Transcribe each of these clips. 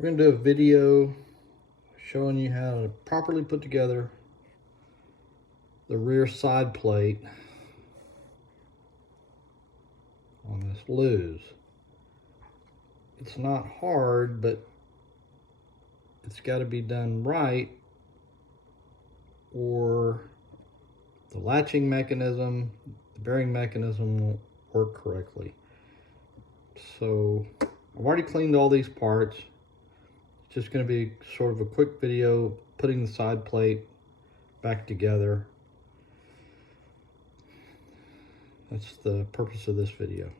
We're going to do a video showing you how to properly put together the rear side plate on this Lews. It's not hard, but it's got to be done right, or the latching mechanism, the bearing mechanism won't work correctly. So I've already cleaned all these parts. It's just going to be sort of a quick video putting the side plate back together. That's the purpose of this video.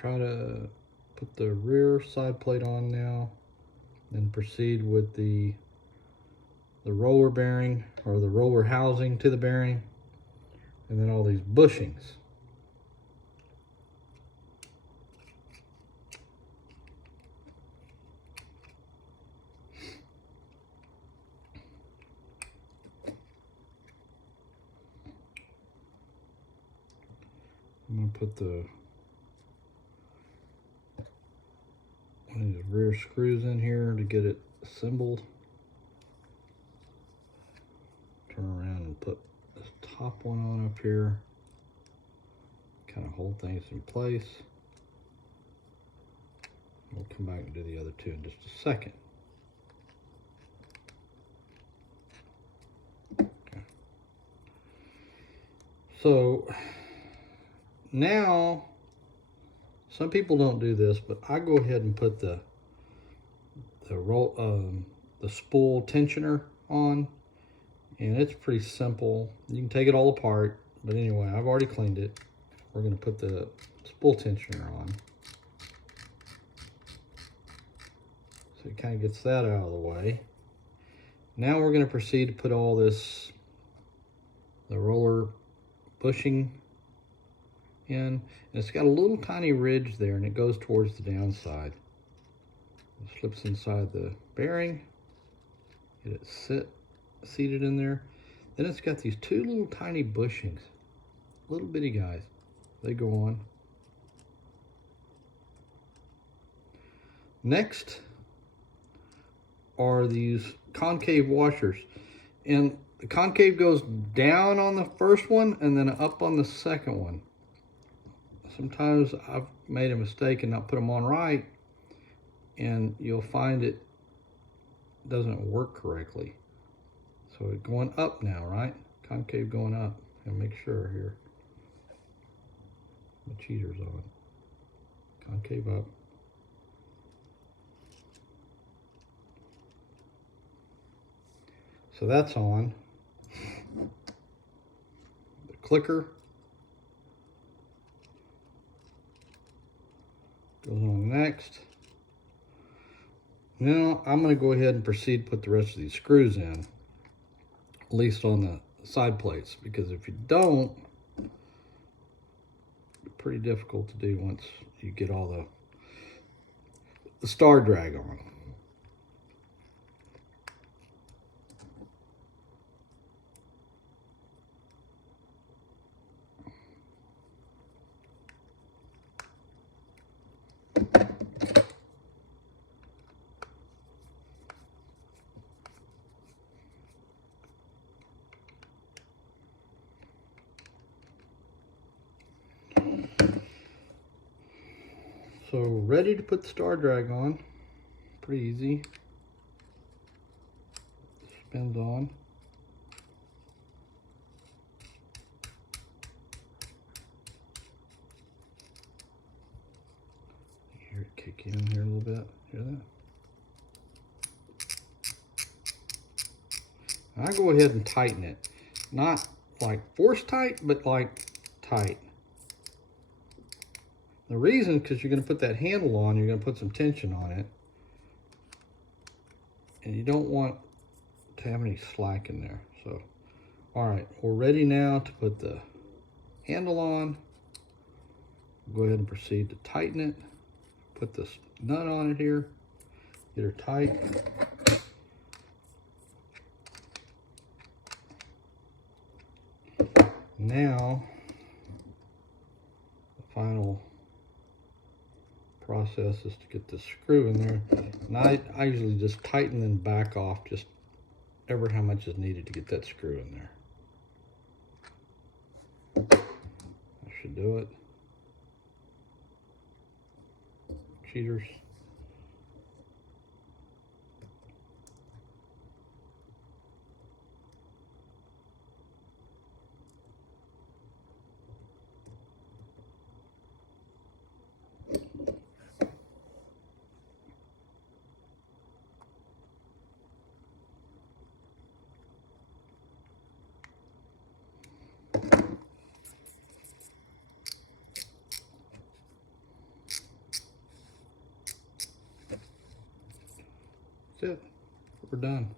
Try to put the rear side plate on now, then proceed with the roller bearing, or the roller housing to the bearing, and then all these bushings. I'm going to put one of these rear screws in here to get it assembled. Turn around and put this top one on up here. Kind of hold things in place. We'll come back and do the other two in just a second. Okay. So now, some people don't do this, but I go ahead and put the spool tensioner on, and it's pretty simple. You can take it all apart, but anyway, I've already cleaned it. We're going to put the spool tensioner on, so it kind of gets that out of the way. Now we're going to proceed to put all the roller bushing in, and it's got a little tiny ridge there, and it goes towards the downside. It slips inside the bearing, get it seated in there. Then it's got these two little tiny bushings, little bitty guys. They go on. Next are these concave washers, and the concave goes down on the first one and then up on the second one. Sometimes I've made a mistake and not put them on right, and you'll find it doesn't work correctly. So it's going up now, right? Concave going up. And make sure here. The cheater's on. Concave up. So that's on. The clicker goes on next. Now I'm going to go ahead and proceed to put the rest of these screws in, at least on the side plates, because if you don't, it's pretty difficult to do once you get all the star drag on. So ready to put the star drag on. Pretty easy. Spins on. Hear it kick in here a little bit. Hear that? I go ahead and tighten it. Not like force tight, but like tight. The reason, because you're going to put that handle on, you're going to put some tension on it. And you don't want to have any slack in there. So, all right, we're ready now to put the handle on. Go ahead and proceed to tighten it. Put this nut on it here. Get her tight. Now, the final process is to get the screw in there. And I usually just tighten and back off just ever how much is needed to get that screw in there. That should do it. Cheaters. That's it. We're done.